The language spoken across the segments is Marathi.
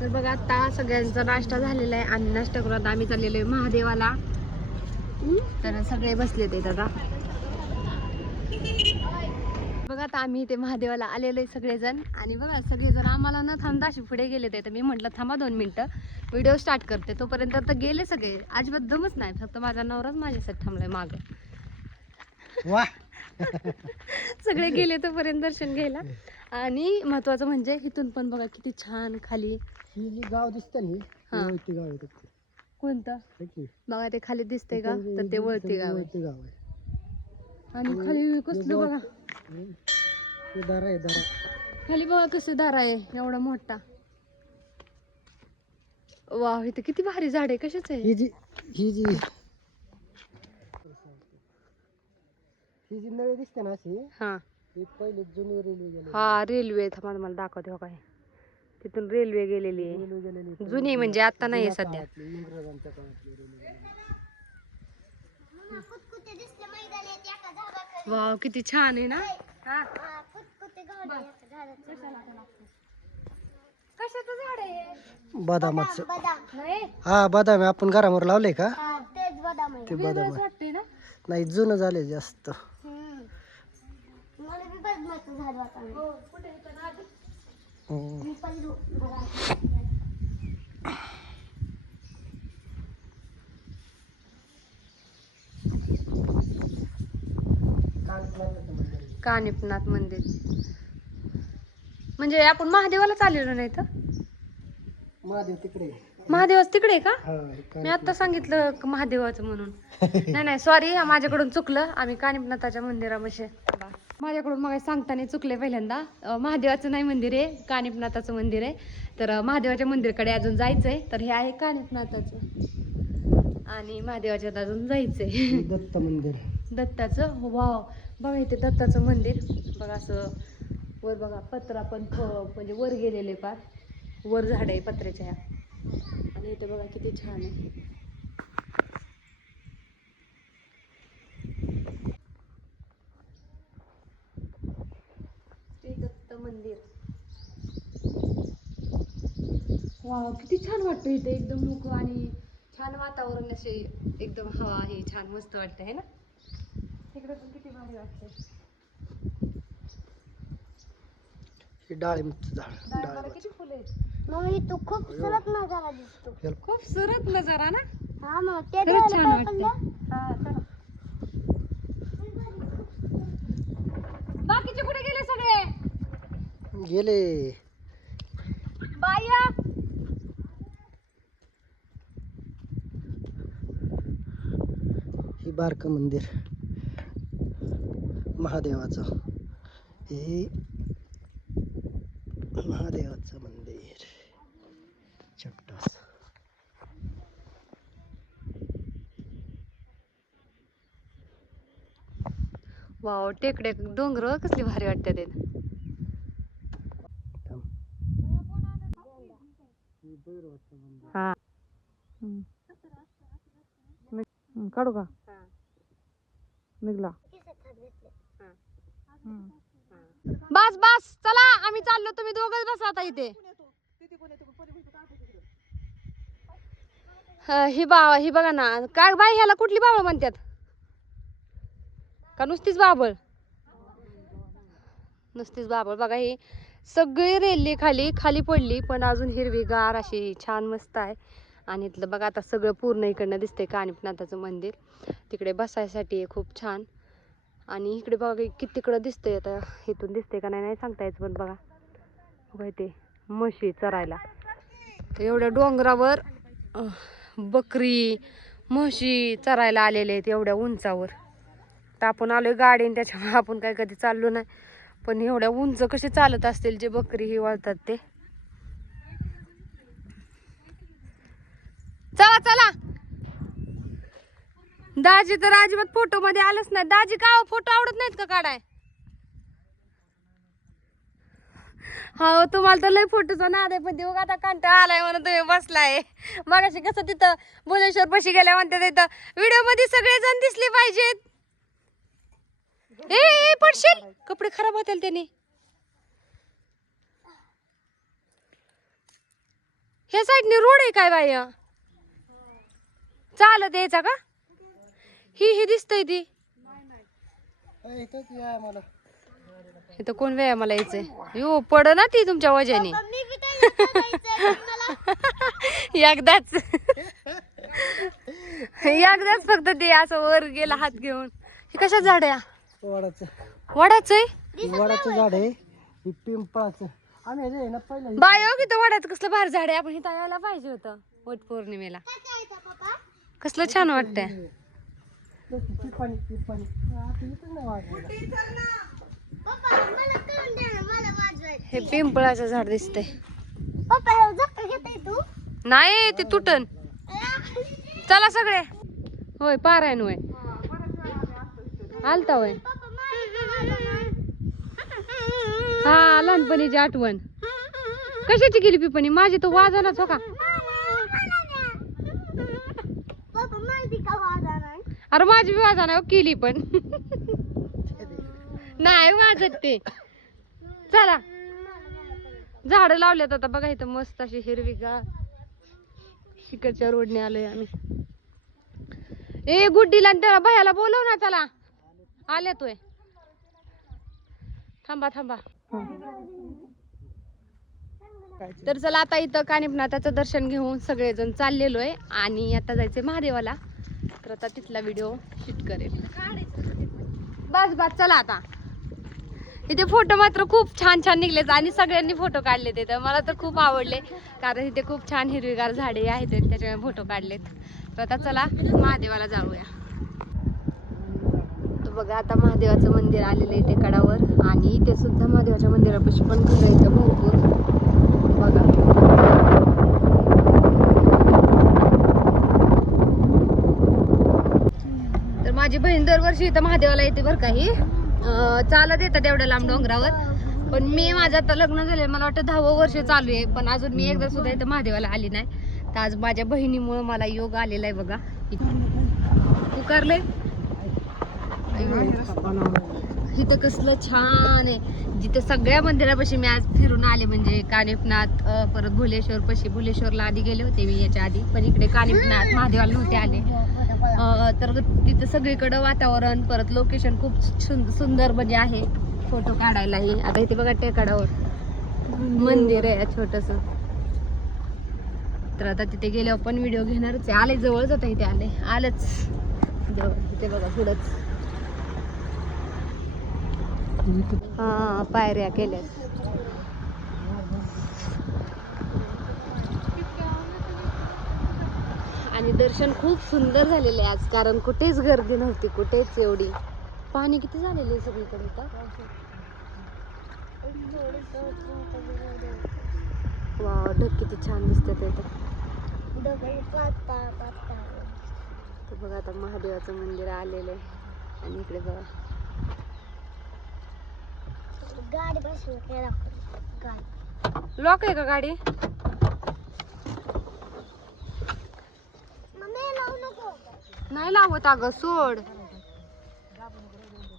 तर बघा आता सगळ्यांचा नाश्ता झालेला आहे आणि नाश्ता करून आता आम्ही चाललेलो आहे महादेवाला. तर सगळे बसले ते आता. बघा आता आम्ही इथे महादेवाला आलेलो आहे सगळेजण. आणि बघा सगळेजण आम्हाला न थांबता असे पुढे गेले ते तर मी म्हटलं थांबा दोन मिनिटं. व्हिडिओ स्टार्ट करते. तोपर्यंत तर गेले सगळे. अजिबात दमच नाही. फक्त माझा नवराच माझ्यासाठी थांबलाय मागं. वा. सगळे गेले तोपर्यंत दर्शन घ्यायला. आणि महत्वाचं म्हणजे इथून पण बघा किती छान खाली. ही जी गाव दिसतं हा. गाव आहे ते. कोणतं? है की? बघा ते खाली दिसतंय का? तर ते वळती गाव आहे. वळती गाव आहे. आणि खाली कसलं बघा. ते दारा आहे दारा. खाली बघा कसं दार आहे एवढा मोठा. वा इथे किती भारी झाड आहे कशाच आहे? ही जी ही जी ही जी नळी दिसते ना अशी? हा. ती पहिले जुनी रेल्वे गेली हा रेल्वे थांबा मला दाखवते हो. काय तिथून रेल्वे गेलेली आहे. रेल्वे गेलेली जुनी म्हणजे आता नाही आहे सध्या. काळातली, इंग्रजांच्या काळातली रेल्वे गेलेली. वा किती छान आहे ना? हा. कशाचं झाड आहे? बदामाचं. नाही? हा बदाम आहे. आपण घरावर लावले का? ते बदाम आहे. ना? नाही जुनं झाले जास्त. हम्म. कानिपनाथ मंदिर. म्हणजे आपण महादेवाला चाललेलो नाही तर महादेव तिकडे. महादेवाच तिकडे आहे का? हा हे मी आता सांगितलं महादेवाचं म्हणून. नाही नाही सॉरी माझ्याकडून चुकलं. आम्ही कानिपनाथाच्या मंदिरापाशी. माझ्याकडून मग सांगताना चुकले पहिल्यांदा. महादेवाचं नाही मंदिर आहे कानिपनाथाचं मंदिर आहे. तर महादेवाच्या मंदिरकडे अजून जायचंय. तर हे आहे कानिपनाथाचं. आणि महादेवाच्यात अजून जायचंय. दत्त मंदिर. दत्ताचं? वाव. बघा इथे दत्ताचं मंदिर. बघा असं वर बघा पत्रा पण म्हणजे वर गेलेले पार. वर झाड आहे पत्र्याच्या ह्या. आणि इथे बघा किती छान आहे श्री दत्त मंदिर वाव किती छान वाटतं इथे. एकदम मोकळं आणि छान वातावरण असे एकदम हवा आहे छान मस्त वाटतं आहे ना? तिकडे पण किती भारी वाटतं हे डाळिंबचं झाड बघा डाळिंब किती फुलं आहेत? खूपसूरत खूपसुरत नजारा ना? हा मग ते छान वाटतं हा चला. बाकीचे कुठे गेले सगळे? गेले बाया हे बारकं मंदिर. महादेवाचं. हे महादेवाचं मंदिर. छोटस वाव टेकडे डोंगर कसली भारी वाटते ते. हा. काढू का? निघला. बस बस चला आम्ही चाललो तुम्ही दोघच बसा आता इथे. ही बा ही बघा ना काय बाई ह्याला कुठली बावळ म्हणतात का नुसतीच बाबळ? नुसतीच बाबळ. बघा ही सगळी रेल्ली खाली खाली पडली पण अजून हिरवीगार अशी छान मस्त आहे. आणि इथलं बघा आता सगळं पूर्ण इकडनं दिसतंय कानिपनाथाचं मंदिर. तिकडे बसायसाठी आहे खूप छान. आणि इकडे बघा किती तिकडं दिसतंय आता. इथून दिसतंय का नाही नाही सांगता यायचं पण बघा. बघा ते म्हशी चरायला. एवढ्या डोंगरावर बकरी म्हशी चरायला आलेले आहेत एवढ्या उंचावर. तर आपण आलोय गाडीने त्याच्यामुळे आपण काय कधी चाललो नाही. पण एवढ्या उंच कसे चालत असतील जे बकरी ही ते. चला चला. दाजी तर अजिबात फोटो मध्ये आलंच नाही दाजी का हो फोटो आवडत नाहीत का काढाय? हो तुम्हाला तर लय फोटोचा नाद आहे पण देऊ आता कंटाळा आलाय म्हणून तुम्ही बसलाय. मगाशी कसं तिथं भुवनेश्वर पशी गेल्या म्हणते तिथं. व्हिडिओमध्ये सगळे जण दिसले पाहिजेत. ए पडशील. कपडे खराब होतील त्यांनी. ह्या साईडने रोड आहे काय बाय चालत यायचा का? ही ही दिसतंय ती. या इथं कोण वेळ मला यायचंय? यो पड ना ती तुमच्या वजाने. एकदाच. एकदाच फक्त ते असं वर गेला हात घेऊन. हे कशा झाड आहे वडाचं वडाच आहे वडाचं झाड आहे. हे पिंपळाचं. आम्ही हे ना पहिलं बाय हो किती वडाचं कसलं भार झाड आहे? आपण इथं यायला पाहिजे होतं. वट पौर्णिमेला. कसलं छान वाटतंय. हे पिंपळाचं झाड दिसतंय. नाही ते तुटन. चला सगळे. होय पारायण होय. आलता होय. हा लहानपणीची आठवण. कशाची गेली पिपणी? माझी तर वाजनाच हो का? अरे माझी बी वाजना हो, केली पण. नाही वाजत ते. चला. झाड लावल्यात आता बघा इथं मस्त अशी हिरवीगार शिकडच्या रोडने आलोय आम्ही. ए गुड्डीला आणि त्याला भयाला बोलव ना चला. आल्या तोय थांबा थांबा. तर चला आता इथं कानिपनाथाचं दर्शन घेऊन सगळेजण चाललेलो आहे. आणि आता जायचंय महादेवाला. तर आता तिथला व्हिडिओ शूट करेल. बस बस चला आता. इथे फोटो मात्र खूप छान छान निघलेत आणि सगळ्यांनी फोटो काढले ते तर मला तर खूप आवडले कारण इथे खूप छान हिरवीगार झाडे आहेत त्याच्यामुळे फोटो काढलेत. तर आता चला महादेवाला जाऊया. बघा आता महादेवाचं मंदिर आलेलं आहे टेकडावर आणि इथे सुद्धा महादेवाच्या मंदिरापाशी पण घरं इथं भरपूर. बघा तर माझी बहीण दरवर्षी इथं महादेवाला येते बरं काही चालत येतात एवढ्या लांब डोंगरावर. पण मी माझं आता लग्न झालं मला वाटतं दहावं वर्ष चालू आहे. पण अजून मी एकदा सुद्धा इथं महादेवाला आली नाही. तर आज माझ्या बहिणीमुळे मला योग आलेला आहे बघा. पुकारले इथं कसलं छान आहे. जिथे सगळ्या मंदिरापाशी मी आज फिरून आले म्हणजे कानिपनाथ परत भुलेश्वर पशी भुलेश्वरला आधी गेले होते मी याच्या आधी. पण इकडे कानिपनाथ महादेवाला नव्हते आले. तर तिथं सगळीकडं वातावरण परत लोकेशन खूप सुंदर म्हणजे आहे. फोटो काढायलाही. आता इथे बघा टेकडावर. मंदिर आहे छोटस. तर आता तिथे गेल्यावर पण व्हिडिओ घेणारच आहे. आले जवळच आता इथे आले. आलेच. जवळ इथे बघा पुढंच. हा पायऱ्या केल्यात. आणि दर्शन खूप सुंदर झालेले आहे आज कारण कुठेच गर्दी नव्हती कुठेच एवढी. पाणी किती झालेलं आहे सगळीकडे इथं? वाव ढग किती छान दिसतात इथं. तर बघा आता महादेवाचं मंदिर आलेलं आहे. आणि इकडे बघा. गाडी गाडी लॉक आहे का गाडी? नाही लावत अगं सोड.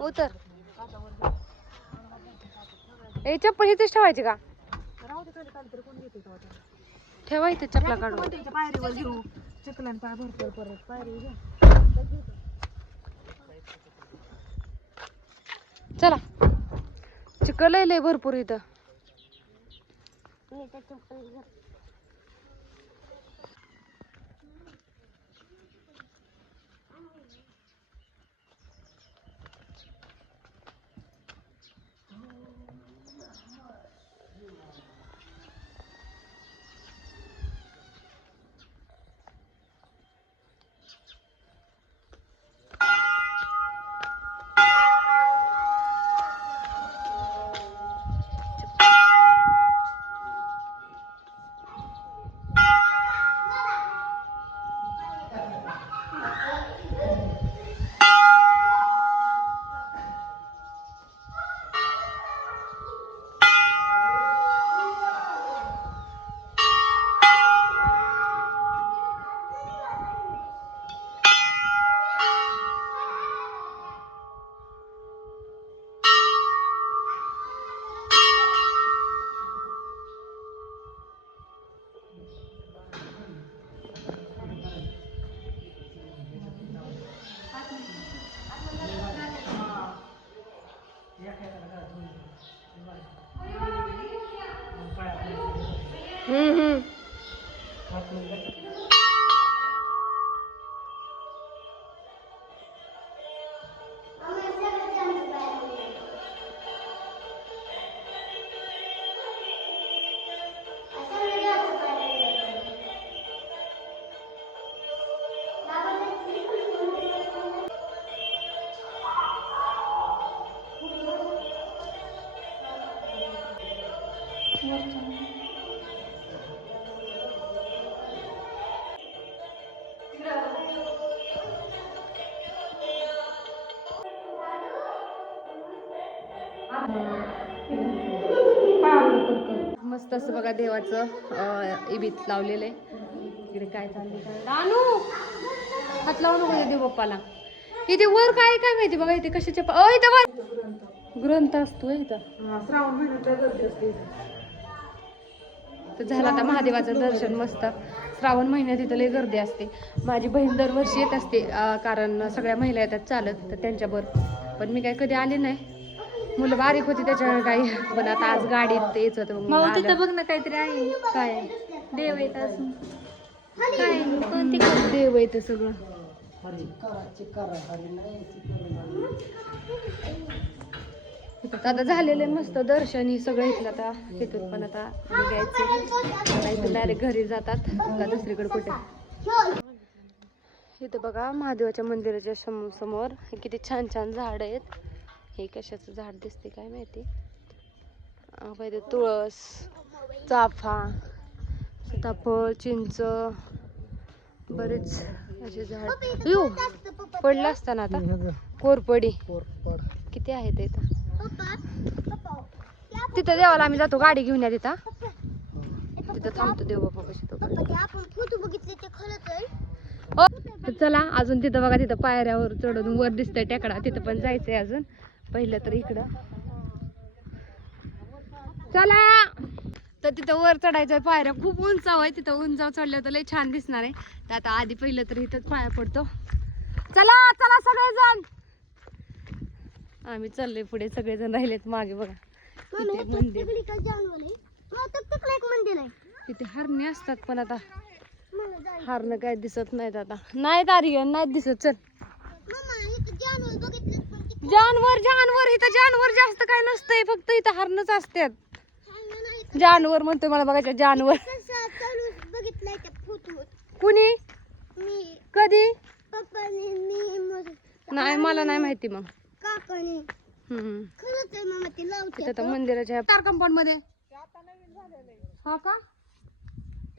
उतर. ए चप्पल इथेच ठेवायची का? ठेवायचं चपला काढून. पायरीवर घेऊ चिखलान पाय भरपूर परत पायरी घ्या चला चिकल लय भरपूर इथं. मस्त असं बघा देवाचं इबीत लावलेलं आहे. इकडे काय काय रानू! हात लावू नको त्या देवबाप्पाला. इथे वर काय काय माहिती बघा इथे कशाच्या पा- अ, इथं वर! ग्रंथ असतो इथं. तर झालं आता महादेवाचं दर्शन मस्त. श्रावण महिन्यात इथं लय गर्दी असते. माझी बहीण दरवर्षी येत असते कारण सगळ्या महिला येतात चालत तर त्यांच्याबरोबर पण मी काय कधी आले नाही. मुलं बारीक होती त्याच्यामुळे काही. पण आता आज गाडीत यायचं होतं मग. तिथं बघ ना काहीतरी आहे. काय? देव येत असून. काय? कोणती देव येतं सगळं. आता झालेलं मस्त दर्शन ही सगळं इथलं आता तिथून पण आता निघायचं. नाही डायरेक्ट घरी जातात का दुसरीकडे कुठे? इथं बघा महादेवाच्या मंदिराच्या सम समोर किती छान छान झाड आहेत. हे कशाचं झाड दिसते काय माहिती? पहिले पाहिजे तुळस चाफा सीताफळ चिंच बरेच असे झाड. येऊ पडलं असताना आता. कोरपडी. किती आहे ते तिथं देवाला आम्ही जातो गाडी घेऊन या तिथं. तिथं थांबतो देव बाबा कशी तो हो, चला अजून तिथं बघा तिथं पायऱ्यावर चढून वर दिसतंय टेकडा. तिथं पण जायचंय अजून. पहिलं तर इकडं. चला! तर तिथं वर चढायचं पायऱ्या खूप उंचाव आहे तिथं उंचाव चढलं तर लय छान दिसणार आहे. तर आता आधी पहिलं तर इथंच पाया पडतो. चला चला सगळेजण! आम्ही चाललोय पुढे सगळेजण राहिलेत मागे बघा. तिथे मंदिर. एक मंदिर आहे. तिथे हरणे असतात पण आता. हरणं काय दिसत नाहीत आता. नाहीत आर्यन नाहीत दिसत चल. जानवर जानवर इथं जानवर जास्त काय नसतंय फक्त इथं हरणच असतात जानवर म्हणतोय मला बघायचं जानवर. कुणी? कधी? नाही मला नाही माहिती मग. मंदिराच्या चार कंपाऊंडमध्ये हा का?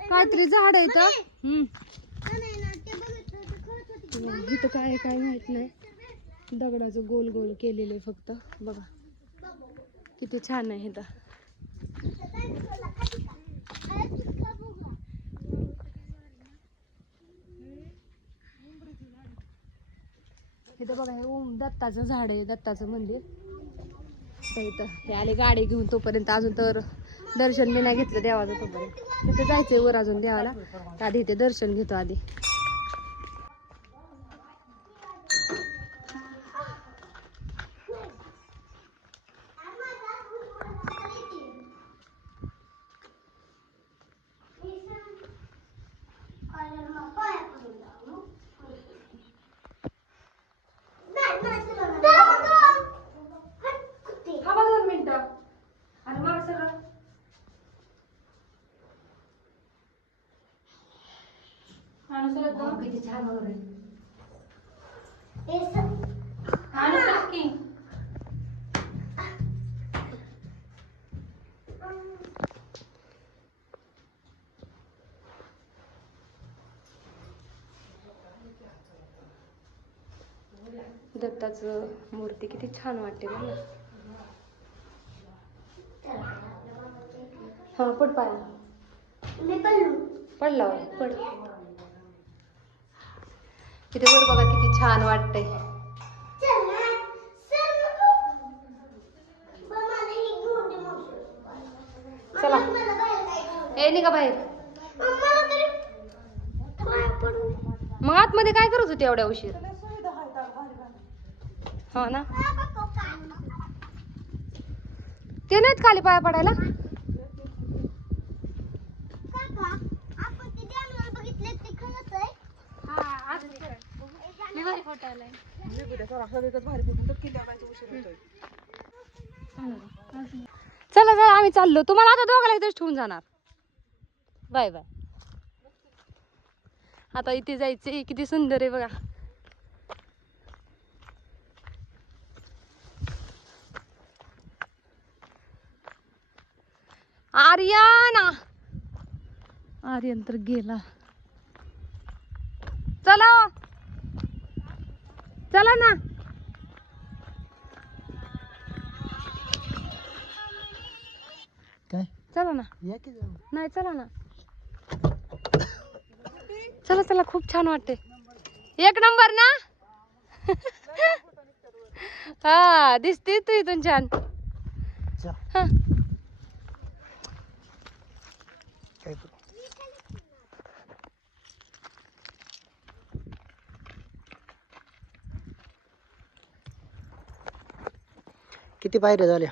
काहीतरी झाड आहे इथं काय काय माहीत नाही. दगडाचं गोल गोल केलेलं आहे फक्त. बघा. किती छान आहे इथं इथं बघा हे ओम दत्ताचं झाड आहे दत्ताचं मंदिर. तर इथं हे आले गाडी घेऊन तोपर्यंत अजून तर दर्शन मी नाही घेतलं देवाचं तोपर्यंत. तिथे जायचंय वर अजून देवाला. आधी इथे दर्शन घेतो आधी थांबा दोन मिनिटं आणि मग सगळं आणि सगळं दोन किती छान की. दत्ताचं मूर्ती किती छान वाटते बघ ना हा पड पाया पडला. पड. तिथे वर बघा किती छान वाटतंय. चल ही बाहेर ए निघा मग आतमध्ये काय करत होती एवढ्या उशीर? हा ना. ते नाहीत खाली पाया पडायला? चला चला आम्ही चाललो. तुम्हाला आता दोघाला इथेच ठेवून जाणार. Bye bye. आता इथे जायचे किती सुंदर आहे बघा. आर्याना. आर्यन तर गेला. चला. चला ना. काय? चला ना. या की जाऊ. नाही चला ना. चला चला खूप छान वाटते एक नंबर ना? हा दिसते तू इथून छान. हा. किती पायऱ्या झाल्या?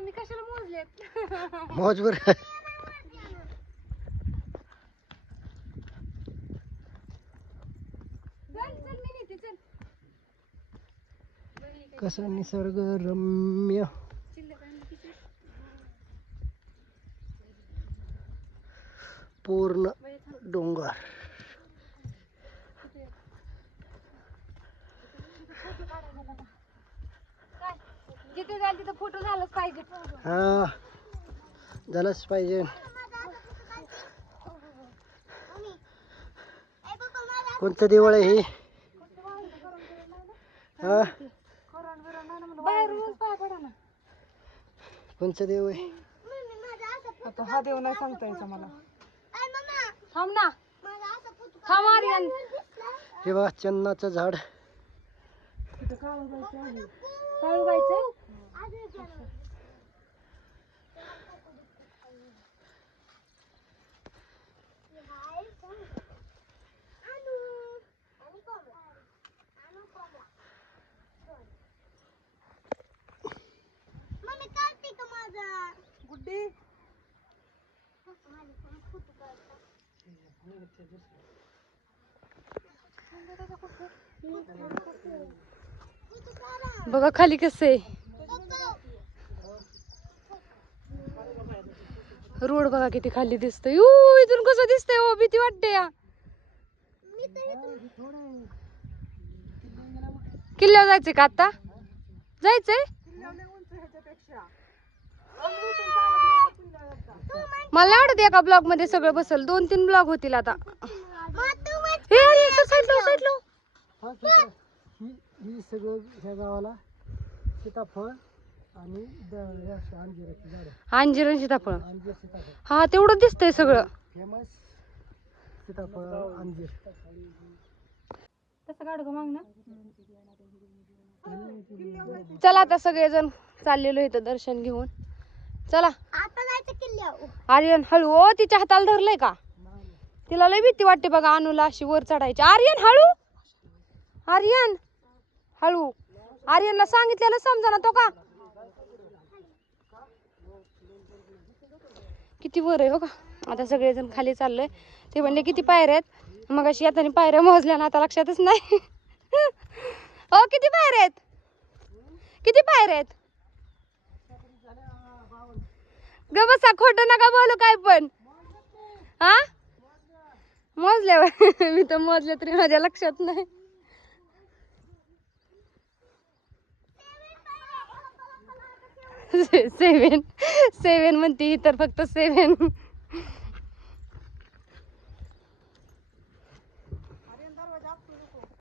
मी कशाला मोजलेत मौज बर. चल चल मी नेते चल. कसं निसर्ग रम्य पूर्ण डोंगर. जिथे जाईल तिथं फोटो झालाच पाहिजे. हा झालंच पाहिजे. कोणतं देवळ आहे हे? हा? बाहेर कोणचं देव आहे? हा देव नाही सांगता यायचा मला. थांब ना. थांब आर्यन. हे बघा चन्नाचं झाड. चालू जायचं मम्मी काढते का माझा गुड्डी. बघा खाली कसं आहे. रोड बघा किती खाली दिसतोय. इथून कसं दिसतंय हो? भीती वाटते या. किल्ल्यावर जायचंय का आता? जायचंय? मला आवडत एका ब्लॉगमध्ये सगळं बसल. दोन तीन ब्लॉग होतील आता. हे सगळं ह्या गावाला. सीताफळ. आणि हे अंजीर आणि सीताफळ. अंजीर सीताफळ. हा तेवढं दिसतंय सगळं. फेमस सीताफळ अंजीर. तसं काढ माग ना? चला आता सगळेजण चाललेलो इथं दर्शन घेऊन. चला. आता जायचं किल्ल्यावर. आर्यन हळू ओ तिच्या हाताला धरलंय का? तिला लय भीती वाटते बघा अनुला अशी वर चढायची. आर्यन हळू. आर्यन हळू. आर्यनला सांगितलेलं समजा ना तो का? किती वर आहे हो का? आता सगळेजण खाली चाललोय. ते म्हणले किती पायऱ्या आहेत? मग अशी आता पायऱ्या मोजल्या ना आता लक्षातच नाही. हो किती पायऱ्या आहेत? किती पायऱ्या आहेत? ग बसा खोटं नका बोलू काय पण. हा? मोजल्यावर मी तर मोजले तरी माझ्या लक्षात नाही. सेवन सेवन म्हणते ही तर फक्त सेवन